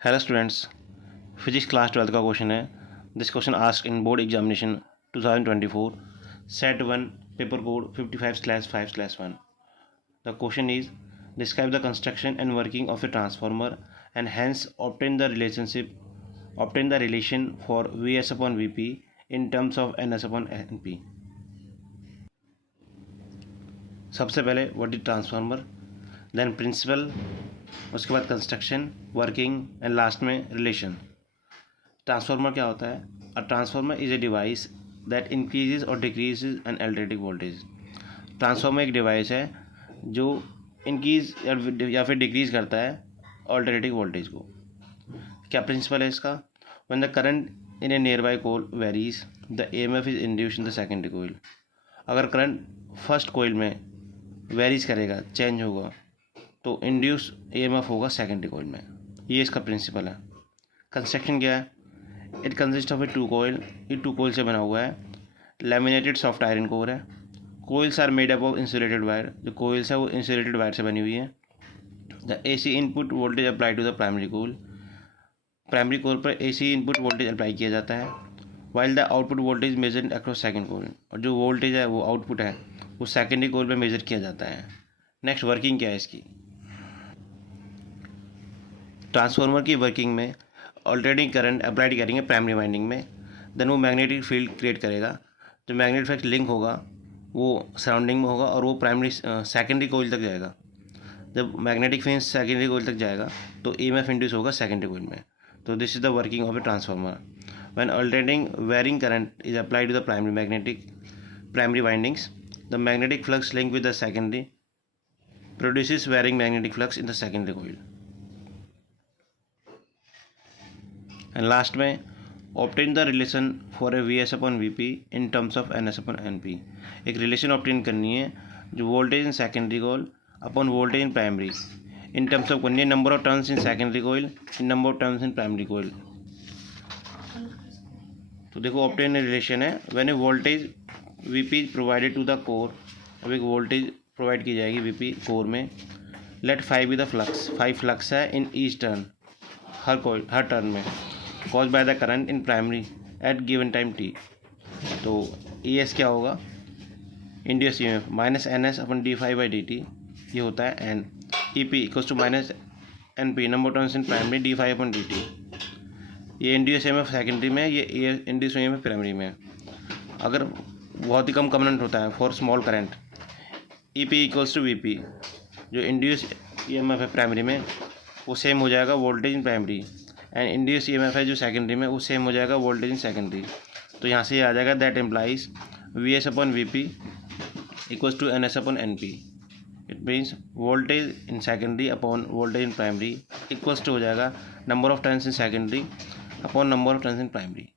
Hello students, physics class 12 का question है। This question asked in board examination 2024 set 1 paper code 55/5/1। The question is describe the construction and working of a transformer and hence obtain the relation for V S upon V P in terms of N S upon N P. सबसे पहले what is transformer, then principle, उसके बाद construction, working and last में relation. Transformer क्या होता है? A transformer is a device that increases और decreases an alternative voltage. Transformer एक डिवाइस है जो इंक्रीज या फिर डिक्रीज करता है अल्टरनेटिव वोल्टेज को। क्या प्रिंसिपल है इसका? When the current in a nearby कोil varies the EMF is induced in the secondary कोil। अगर करंट फर्स्ट कोil में वेरीज करेगा, चेंज होगा, तो इंड्यूस EMF होगा सेकेंडरी कोil में। ये इसका प्रिंसिपल है। कंस्ट्रक्शन क्या है? It consist of a two coil. ये टू कोयल से बना हुआ है। लैमिनेटेड सॉफ्ट आयरन कोर है। Coils are made up of insulated wire. जो कोयल्स है वो इंसुलेटेड वायर से बनी हुई है। The AC input voltage apply to the primary coil. Primary coil पर AC इनपुट वोल्टेज अप्लाई किया जाता है। While the output voltage measured across second coil. और जो वोल्टेज है वो आउटपुट है वो सेकेंडरी कोल पर मेजर किया जाता है। नेक्स्ट वर्किंग क्या है इसकी? ट्रांसफार्मर की वर्किंग में ऑल्टरनेटिंग करंट अप्लाइड करेंगे प्राइमरी वाइंडिंग में, देन वो मैग्नेटिक फील्ड क्रिएट करेगा। जो मैग्नेटिक फील्ड लिंक होगा वो सराउंडिंग में होगा और वो प्राइमरी सेकेंडरी कोइल तक जाएगा। जब मैग्नेटिक फील्ड सेकेंडरी कोइल तक जाएगा तो EMF इंड्यूस होगा सेकेंडरी कोइल में। तो this is the working of a transformer. When alternating varying current is applied to the primary windings, the magnetic flux link with the secondary produces varying magnetic flux in the secondary coil. And last में obtain the relation for a VS upon VP in terms of NS upon NP। एक relation obtain करनी है जो voltage in secondary coil upon voltage in primary in terms of करनी है number of turns in secondary coil in number of turns in primary coil. तो देखो obtain relation है when a voltage VP is provided to the core. अब एक voltage provide की जाएगी VP core में। Let 5 be the flux. 5 flux है in each turn, हर टर्न में, caused by the current in primary at given time t। तो ES क्या होगा? Induce EMF minus NS upon d5/dt, ये होता है N। EP equals to minus NP number turns in primary d5/dt। ये induce EMF secondary में, ये induce EMF primary में। अगर बहुत ही कम करंट होता है for small current, EP equals to VP। जो इंड्यूस EMF है प्राइमरी में वो सेम हो जाएगा voltage in primary, and induce EMF है जो सेकेंडरी में वो सेम हो जाएगा वोल्टेज इन सेकेंडरी। तो यहाँ से ये आ जाएगा that implies VS upon VP equals to NS upon NP। It means voltage in secondary upon voltage in primary equals to हो जाएगा number of turns in secondary upon number of turns in primary.